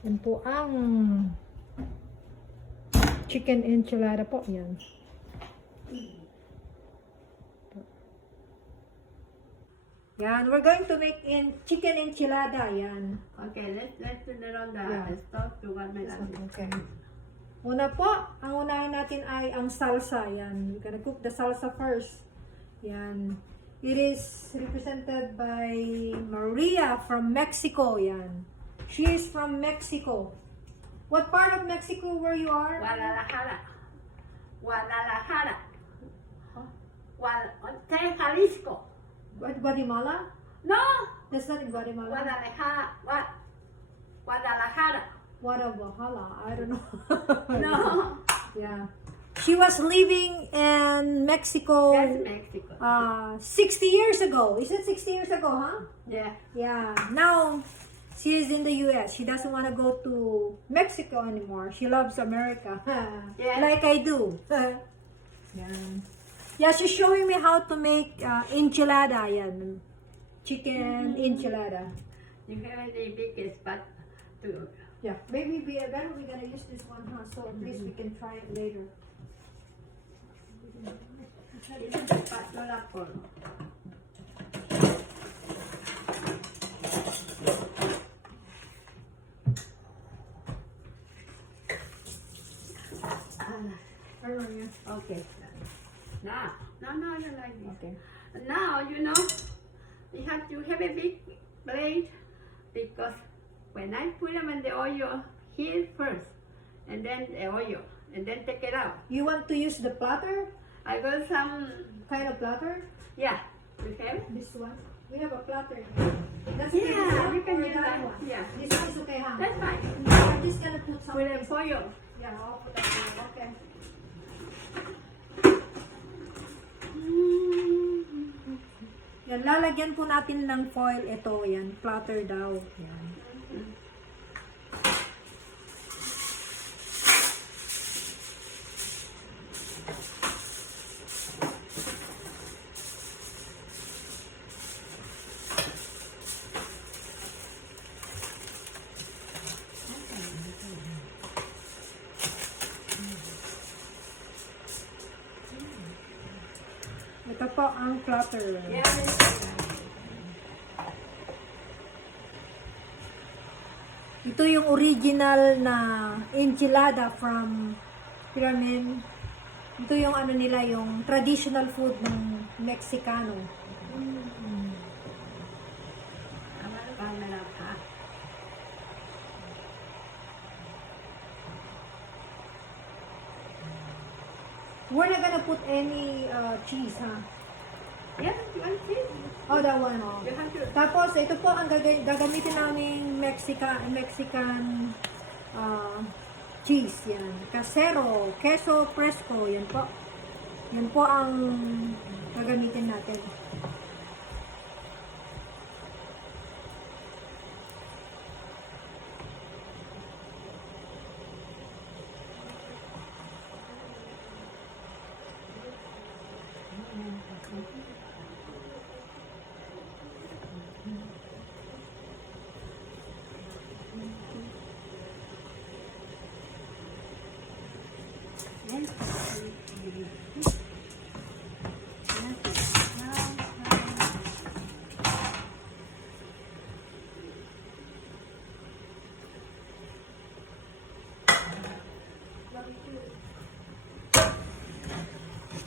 Yan po ang chicken enchilada po. Yan. Yan, we're going to make chicken enchilada. Yan. Okay, let's turn it on the stove to 1 minute. Okay. Una po, ang unahin natin ay ang salsa. Yan. We're gonna cook the salsa first. Yan. It is represented by Maria from Mexico. Yan. She is from Mexico. What part of Mexico where you are? Guadalajara. Guadalajara. Huh? Jalisco. Guatemala? No. That's not in Guatemala. Guadalajara. Guadalajara. Guadalajara. I don't know. No. Yeah. She was living in Mexico. That's Mexico. 60 years ago. Is it 60 years ago, huh? Yeah. Yeah. Now, she is in the U.S. She doesn't want to go to Mexico anymore. She loves America. Yeah. Like I do. Yeah. Yeah, she's showing me how to make enchilada. Yan. Chicken enchilada. You have the biggest spot to. Yeah. Maybe we're gonna use this one, huh? So at least we can try it later. This is the spatula for. Okay. Now, no, you like this. Okay. Now, you have to have a big plate because when I put them in the oil, here first, and then the oil, and then take it out. You want to use the platter? I got some, Kind of platter? yeah, you have it? This one? We have a platter. That's Yeah, this one you can or use that. one? Yeah. This one is okay, huh? That's fine. I'm just gonna put some. Put in oil. Yeah, I'll put that there. Okay. Yan, lalagyan po natin ng foil ito. Yan, platter daw. Yan. Ito po ang platter. Yeah. Ito yung original na enchilada from Pyramid. Ito yung ano nila, yung traditional food ng Mexicano. We're not gonna put any cheese, huh? Yeah, you want cheese? Oh, that one, oh. You have to. Tapos, ito po ang gagamitin namin Mexican cheese. Yan. Casero, queso fresco. Yan po. Yan po ang gagamitin natin.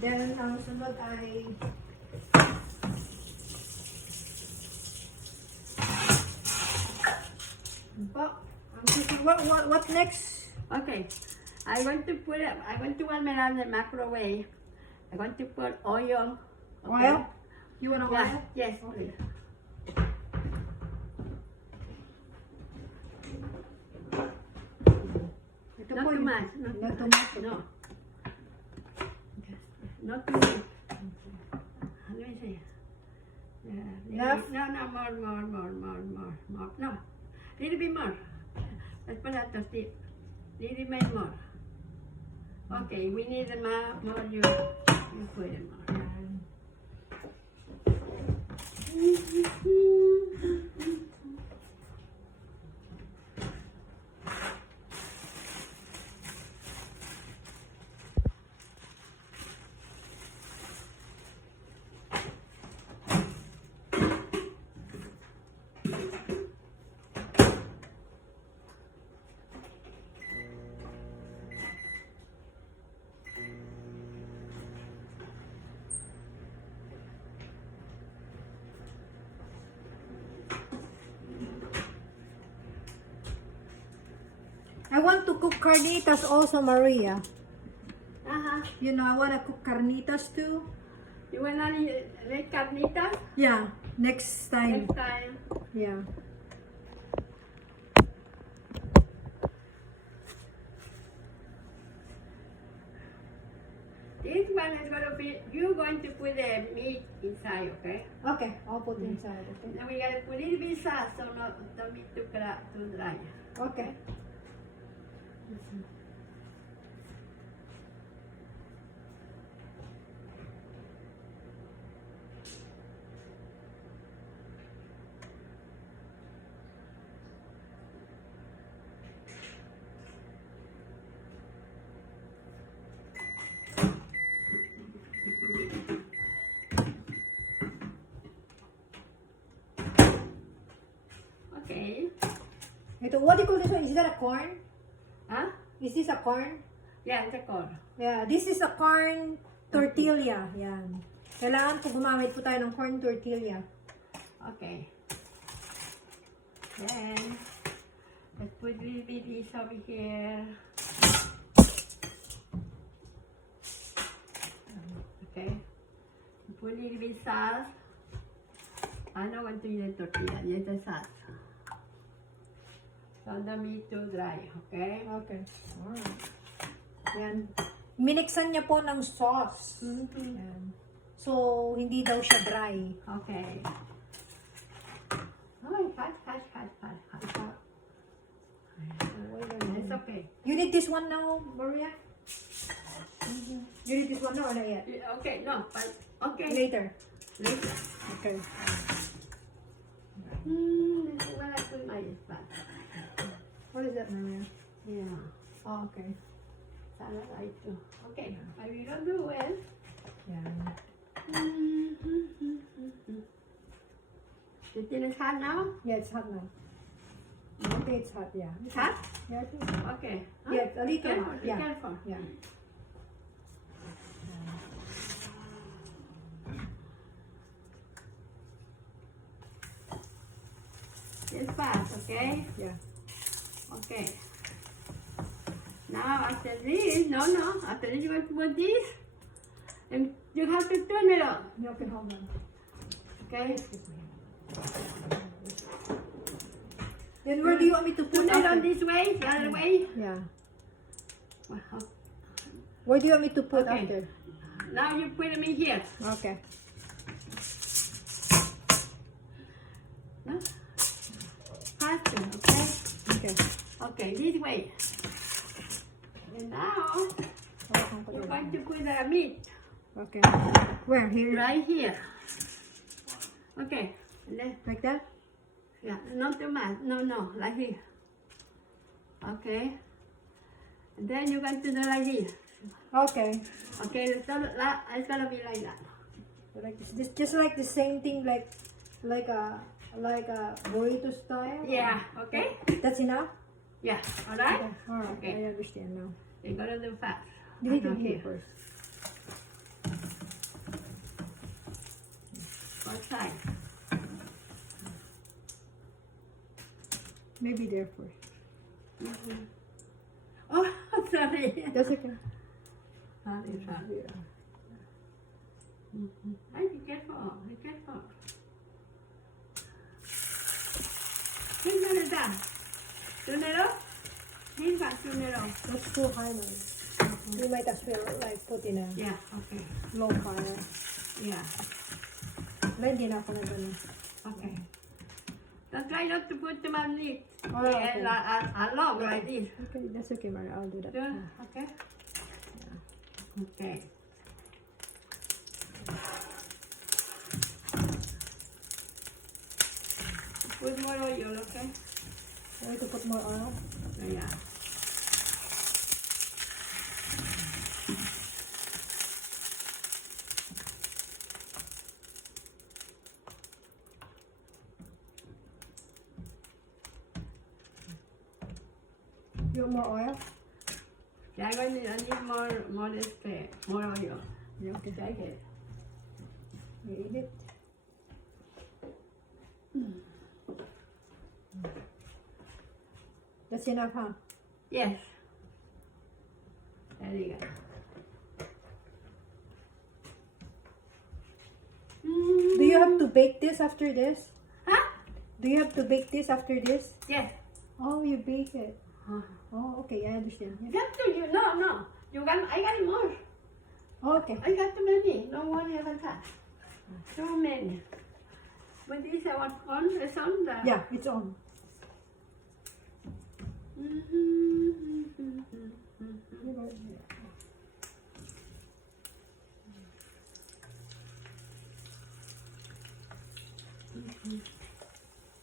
Then, ang sunod ay what next? Okay, I want to warm it on the microwave. I want to put oil. Okay? Oil? You want Yeah. oil? Yes, Okay. please. Ito Not po too yung- much. Not too much. No. Not too much. Let me see. Enough? No, more. No, little bit more. Let's put that to tip. Little bit more. Okay, we need more. You put it more. I want to cook carnitas also, Maria. Uh-huh. You know, I want to cook carnitas too. You wanna make carnitas Yeah, next time. next time? Yeah. This one is gonna be, you're going to put the meat inside, okay? Okay, I'll put inside. Okay. Then we gotta put a little bit sauce so not the meat too dry. Okay. Okay. Ito, what do you call this one? Is that a corn? Huh? Is this a corn? Yeah, it's a corn. Yeah, this is a corn tortilla. Yan. Kailangan po gumamit po tayo ng corn tortilla. Okay. Then, let's put a little bit this over here. Okay. Put a little bit sauce. I don't want to use tortilla, use the sauce. So the meat too dry, okay? Okay. Alright. Yan. Minixan niya po ng sauce. Mm-hmm. Yan. So, hindi daw siya dry. Okay. Oh, hot. It's okay. You need this one now, Maria? You need this one now or not yet? Okay, no, but okay. Later. Later. Okay. This is where I put my spot. What is that, Maria? Yeah. Oh, okay. Salad I too. Okay. I will do well. Yan. The thing is hot now? Yeah, it's hot now. I think it's hot, yeah. It's hot? Yeah, I think so. Okay. Huh? Yeah, a little. Careful, be Yeah. careful. Yeah. It's fast, okay? Yeah. Okay. Now after this, after this you want to put this, and you have to turn it on, Okay, hold on. okay? Then where do you want me to put Put it on after? this way, the other way. Yeah. Wow. Where do you want me to put Okay. after? Now you put them in here. Okay. Huh? Faster, okay? Okay. Okay, this way. And now you're going to put the meat Okay. Where? Here? right here. Okay. And then, Like that? yeah, not too much. No, like here. Okay. And then you're going to do like here. Okay. Okay, it's gonna be like that. Like this, just like the same thing, like a burrito style. Yeah, okay? That's enough. Yeah, alright? Okay. All right. Okay. I understand now. You're gonna do fast. You need to Okay. here first. What side? Maybe there first. Mm-hmm. Oh, sorry. That's okay. Sorry. Yeah. Mm-hmm. Ay, be careful. Be careful. Turn it down. Turn it up. Turn it off. That's too high, man. You might as well like put in a Yeah, okay. low fire. Yeah, Hindi na ako na ganun. okay. Now try not to put them on it. Oh, okay. Along like this. Okay, that's okay, Maria. I'll do that. Yeah, okay. Okay. Put more oil, okay? I need to put more oil. Yeah. You want more oil? Yeah, I need more this more oil. Yeah, okay. Take it. You eat it. That's enough, huh? Yes. There you go. Do you have to bake this after this? Huh? Do you have to bake this after this? Yes. Oh, you bake it. Huh. Oh, okay, I understand. Yeah. Just to you, no. I got more. Oh, okay. I got too many. No one ever got. So many. But this I want on. It's on the. Yeah, it's on.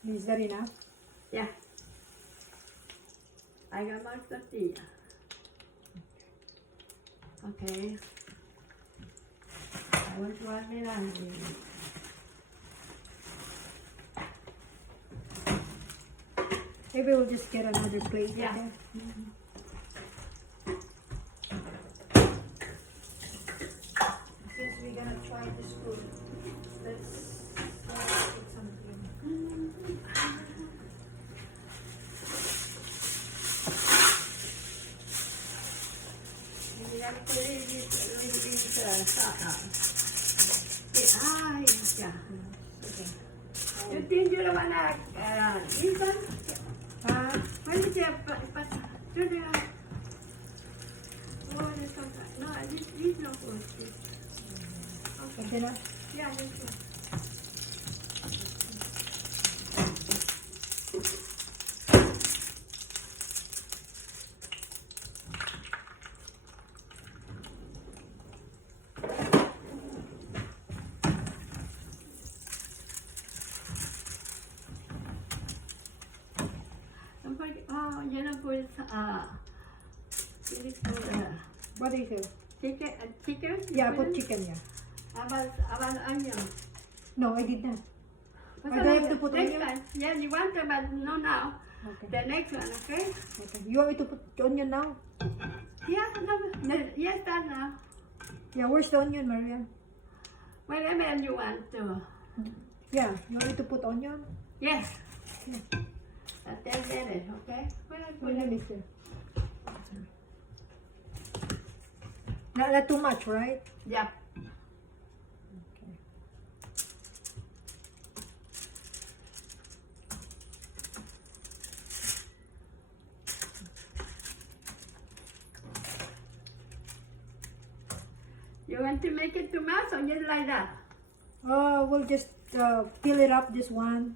Is that enough? Yeah. I got my tortilla. Okay. I want to add it on. Maybe we'll just get another plate. Yeah. Okay? Since we're gonna try this food, let's get something. You got to put it a little bit salt on. Yeah. Okay. You think you don't want to eat them? Why did you but do the oh, there's some no, this no good. Okay na? Yeah, this one. Don't forget, oh, you know, put What is it? chicken. Yeah, put chicken, yeah. About onion. No, I did not. But I don't have to put next onion? time. Yeah, you want to, but no now. Okay. The next one, okay? Okay. You want me to put onion now? Yeah, no, yes, that now. Yeah, where's the onion, Maria? Whatever you want to. Yeah, you want me to put onion? Yes. Yeah. Then get it, okay? Let me see. Not too much, right? Yeah. Okay. You want to make it too much or just like that? We'll just fill it up, this one.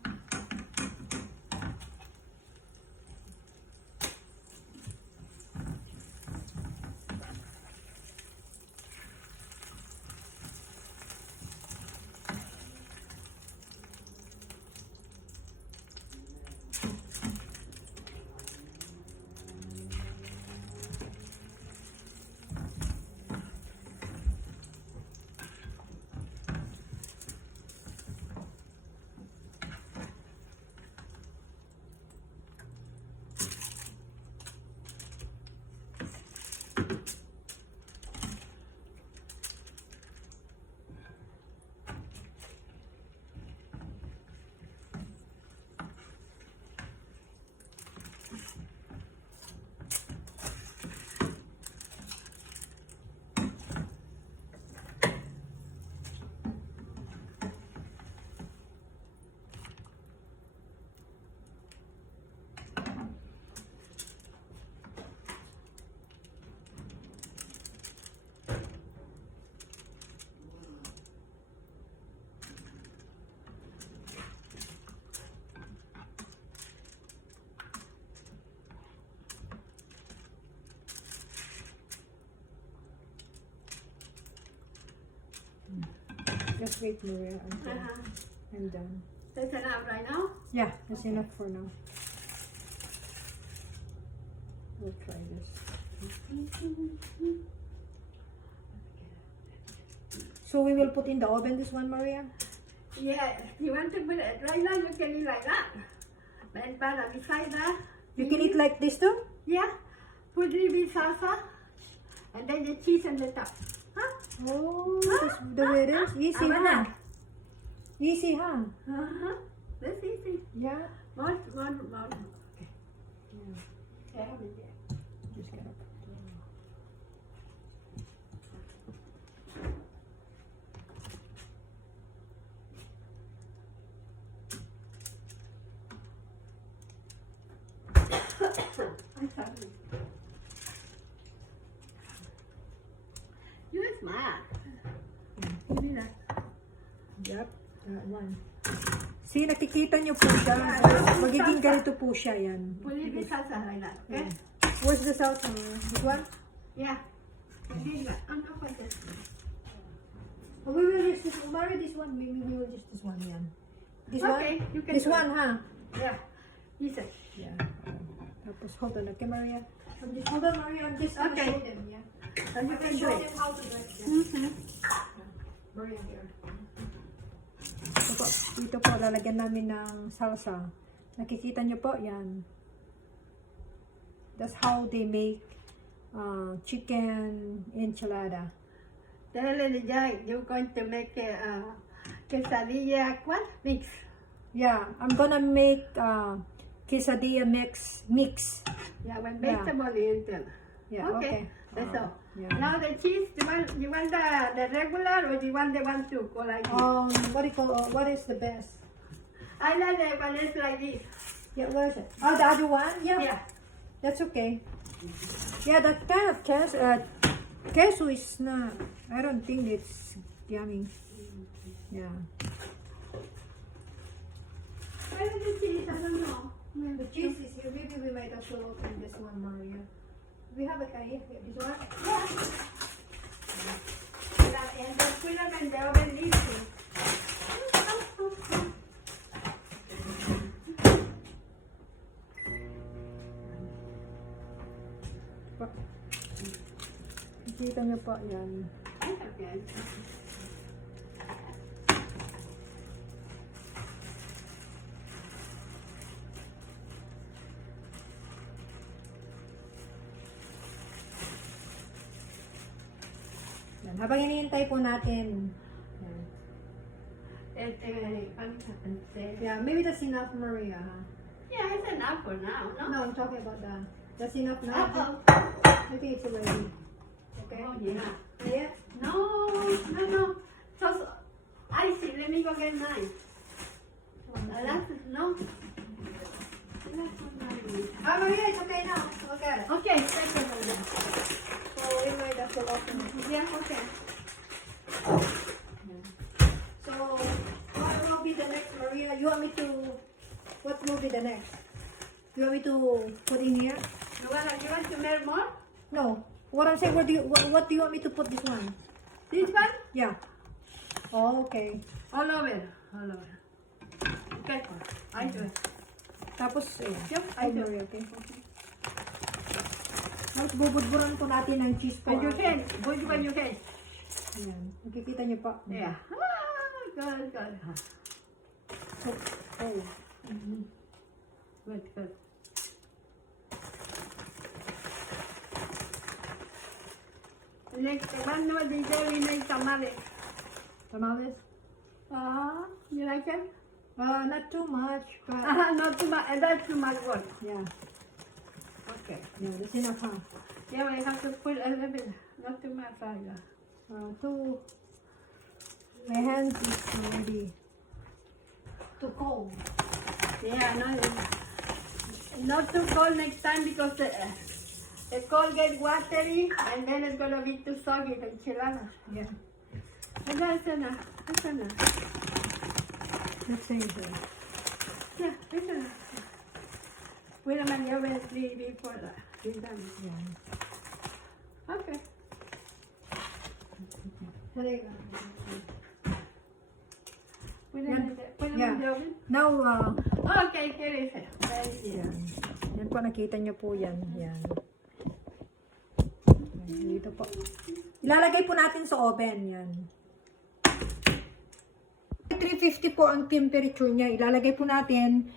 Just wait, Maria, until I'm done. That's enough right now? Yeah, that's enough for now. We'll try this. So we will put in the oven this one, Maria? Yeah, you want to put it right now, you can eat like that. But beside that, You can eat like this too? yeah, put a little bit salsa, and then the cheese on the top. Huh? Oh, that's the way it is. Easy, huh? Easy, huh? Uh-huh. That's easy. Yeah. More. Okay. Yeah. Yeah, have it there. Just gonna I'm sorry. You are smart. You need that. Yep, that one. See, nakikita nyo po siya. Magiging ganito po siya, yan. Put it in salsa like that, okay? Where's the salsa? This one? Yeah. Okay, on top of this. Oh, we will use this, Mari, this one. Maybe we will use this one, yan. This Okay, one? you can This do one, it. huh? Yeah. Listen. Yeah. Tapos, hold on, okay, Maria? Hold on, Maria, I'm just gonna Okay. show them, yeah? And you I'm can gonna do show it. them how to do it. Yeah. Mm-hmm. Maria, here. Ito po, dito po, lalagyan namin ng salsa. Nakikita nyo po, yan. That's how they make chicken enchilada. Tell the guy you're going to make a quesadilla what? Mix. Yeah, I'm gonna make quesadilla mix. Yeah, with Yeah. vegetable in them. Yeah, okay. That's all. Yeah. Now the cheese, you want the regular or you want the one to go like this? What do you call? What is the best? I like the one that's like this. Yeah, where is it? Oh, the other one? Yeah, Yeah. that's okay. Yeah, that kind of queso is not. I don't think it's yummy. Yeah. Where is the cheese? I don't know. The cheese is here. Maybe we might as well open this one, Maria. We have a here. This one. And then put them in the oven easy. Kita niyo po yan. Okay. Yan. Habang hinihintay po natin. Yan. Yeah, maybe that's enough, Maria. Huh? Yeah, it's enough for now, no? No, I'm talking about the. That's enough now. Uh-oh. I think it's already. Okay. Oh, yeah. Yeah. No. So, I see. Let me go get mine. No. Maria, it's okay now. Okay. Okay, thank you, Maria. So we might as well open it. Yeah, okay. So what will be the next, Maria? You want me to? What will be the next? You want me to put in here? You want to make more? No. What I'm saying, what do you want me to put this one? This one? Yeah. Oh, okay. All over. Okay, I do it. Tapos, ayan. Yep, I Oh, do. Maria, okay. Tapos bubudburan po natin ng cheese po. When you can, when you can. Ayan. Nakikita niyo pa. Yeah. Good. Oh. Good. Next one more detail we make tamales. Tamales? You like it? Not too much, but Not too much, that's too much work. yeah. Okay. Yeah, that's enough, huh? Yeah, we have to put a little bit, not too much either. My hands is already too cold. Yeah, not too cold next time because the cold get watery and then it's gonna be too soggy, the enchilada. Yeah. And that's enough. Let's say here. Yeah, that's enough. Put them in the oven before that. We're done. Yeah. Okay. There you go. Put them in Yeah. the oven. Now, Okay, here is it. yan. Yan po, nakita niyo po yan. Yan. Dito po. Ilalagay po natin sa oven. Yan. 350 po ang temperature niya. Ilalagay po natin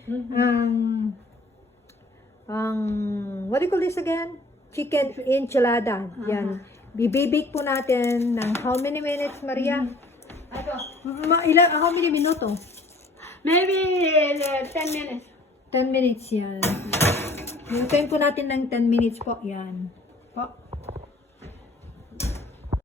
ang what do you call this again? Chicken enchilada. Yan. Bibibake po natin ng how many minutes, Maria? How many minuto? Maybe 10 minutes. 10 minutes yan. Hintayin po natin ng 10 minutes po. Yan. Po.